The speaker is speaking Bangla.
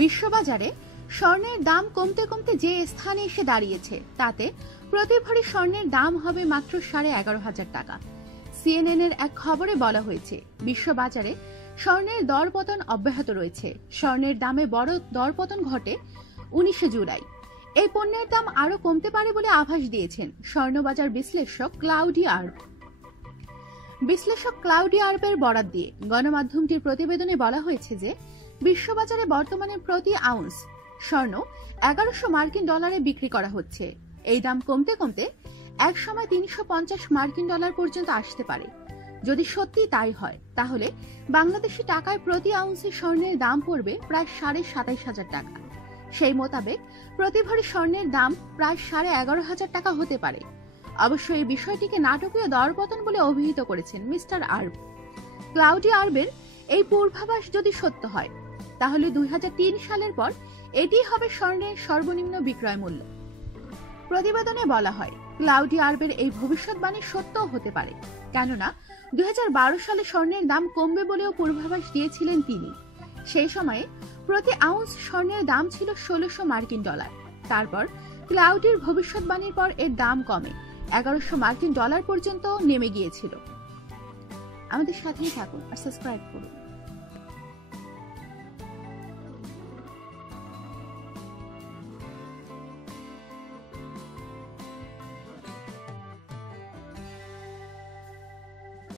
বিশ্ববাজারে স্বর্ণের দাম কমতে কমতে যে স্থানে এসে দাঁড়িয়েছে, তাতে প্রতি ভরি স্বর্ণের দাম হবে মাত্র সাড়ে এগারো হাজার টাকা। সিএনএন এর এক খবরে বলা হয়েছে, বিশ্ববাজারে স্বর্ণের দরপতন অব্যাহত রয়েছে। স্বর্ণের দামে বড় দরপতন ঘটে উনিশে জুলাই। এই পণ্যের দাম আরও কমতে পারে বলে আভাস দিয়েছেন স্বর্ণবাজার বিশ্লেষক ক্লাউডি আর্ব বিশ্লেষক ক্লাউডি আর্বের বরাত দিয়ে গণমাধ্যমটির প্রতিবেদনে বলা হয়েছে যে বিশ্ববাজারে বর্তমানে প্রতি আউন্স স্বর্ণ এগারোশো মার্কিন ডলারে বিক্রি করা হচ্ছে। এই দাম কমতে কমতে এক সময় তিনশো পঞ্চাশ মার্কিন ডলার পর্যন্ত আসতে পারে। যদি সত্যি তাই হয়, তাহলে বাংলাদেশি টাকায় প্রতি আউন্সে স্বর্ণের দাম পড়বে প্রায় সাড়ে সাতাইশ হাজার টাকা। সেই মোতাবেক প্রতি ভরি স্বর্ণের দাম প্রায় সাড়ে এগারো হাজার টাকা হতে পারে। অবশ্য এই বিষয়টিকে নাটকীয় দরপতন বলে অভিহিত করেছেন মিস্টার আর্ব। ক্লাউডি আর্বের এই পূর্বাভাস যদি সত্য হয় তাহলে দুই হাজার তিন সালের পর এটি হবে স্বর্ণের সর্বনিম্ন বিক্রয় মূল্য। প্রতিবেদনে বলা হয়, ক্লাউডি আরবের এই ভবিষ্যৎবাণী সত্য হতে পারে, কেননা দুই সালে স্বর্ণের দাম কমবে বলেও পূর্বাভাস দিয়েছিলেন তিনি। সেই সময়ে প্রতি আউন্স স্বর্ণের দাম ছিল ষোলোশো মার্কিন ডলার। তারপর ক্লাউডির ভবিষ্যৎবাণীর পর এর দাম কমে এগারোশো মার্কিন ডলার পর্যন্ত নেমে গিয়েছিল। আমাদের সাথেই থাকুন আর সাবস্ক্রাইব করুন।